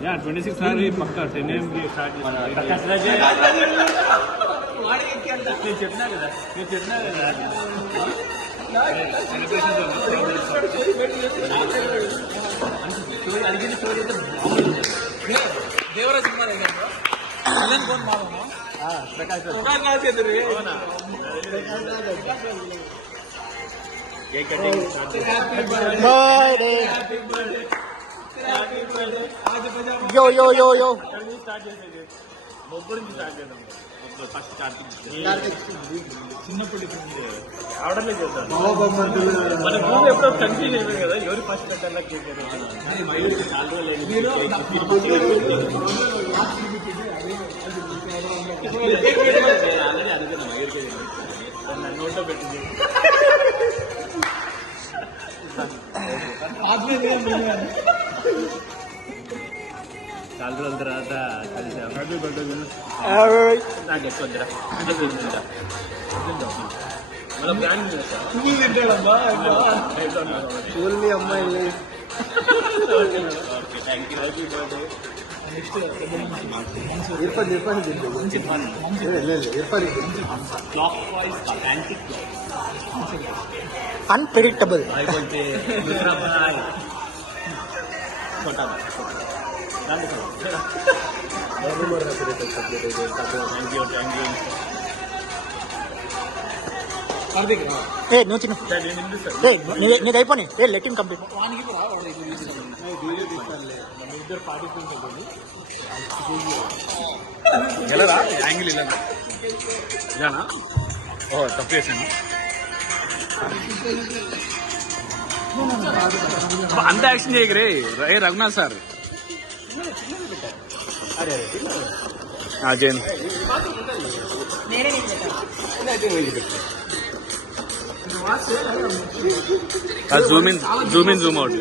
यार 26 सारी पक्का 10 AM की स्टार्ट చెప్పినా కదా దేవరా సినిమా प्रकाश यो यो यो यो ఫస్ట్ చిన్నప్పుడు ఆవిడలే చేస్తాను మన మూవీ ఎప్పుడో కన్ఫ్యూజ్ అయిపోయింది కదా ఎవరు ఫస్ట్ పెట్టాలా ఆల్రెడీ అనుకున్నాం నోట్లో పెట్టింది చాలా రోజుల తర్వాత కలిసాం నాకు ఎక్కువ మన ప్లాన్ ఓన్లీ అమ్మాయిలు థ్యాంక్ యూ హ్యాపీ బర్త్డే చెప్పండి క్లాక్ వైజ్ యాంటీ अनप्रेडिक्टेबल बोलते दूसरा भाई छोटा भाई थैंक यू ए नो चिन्नु ए नी అయిపోని ఏ లెట్ హిమ్ కంప్లీట్ వానికి కూడా వాడు వీడియో తీస్తానులే మన ఇద్దరు పార్టిసిపేట్ చేయండి ఎలారా యాంగిల్ ఇలా ఇలానా ఓ తప్పేసాను అంత యాక్షన్ చేయగరే రే Raghunath sir Jain zoom in zoom out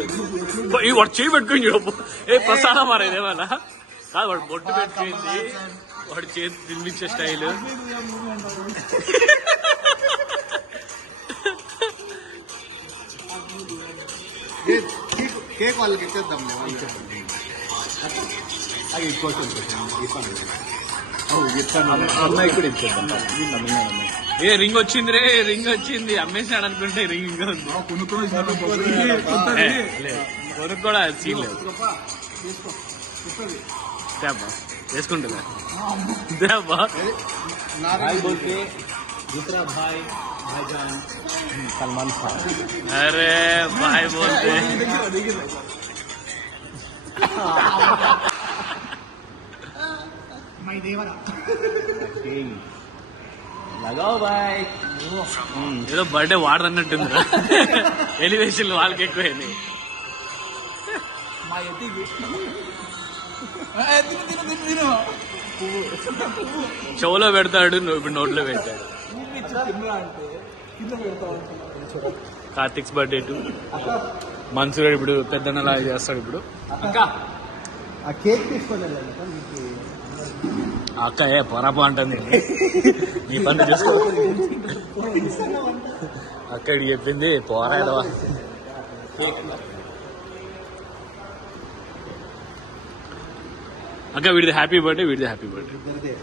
వాడు చేయి పెట్టుకుని చూడపు ఏ ప్రసాదం మారేదేమన్నా కాదు వాడు బొట్టు పెట్టుకుంది వాడు చేతి తినిపించే స్టైల్ కేక్ వాళ్ళకి ఇచ్చేద్దాం అది అమ్మాయి కూడా ఇచ్చేద్దాం ఏ రింగ్ వచ్చింది రే రింగ్ వచ్చింది అమ్మేసాడు అనుకుంటే రింగ్ ఇంకా ఉంది కొనుక్కు కూడా సీన్ లేదు వేసుకుంటుందా दूसरा भाई भाईजान सलमान खान अरे भाई बोलते మై దేవరా लगाओ भाई ఏదో బర్త్డే వాడదన్నట్టుంది ఎలివేషన్ వాళ్ళకి ఎక్కువైంది మా ఎత్తి చెవులో పెడతాడు నువ్వు ఇప్పుడు నోట్లో పెట్టాడు కార్తిక్స్ బర్త్డే టు మన్సూర్ ఇప్పుడు పెద్దన్నలాగా చేస్తాడు ఇప్పుడు ఆ కేక్ తీసుకొని అక్క ఏ పొరపా అంటుంది నీ పని చేసుకో అక్కడికి చెప్పింది పోరాడవా అక్క వీడిది హ్యాపీ బర్త్డే వీడిది హ్యాపీ బర్త్డే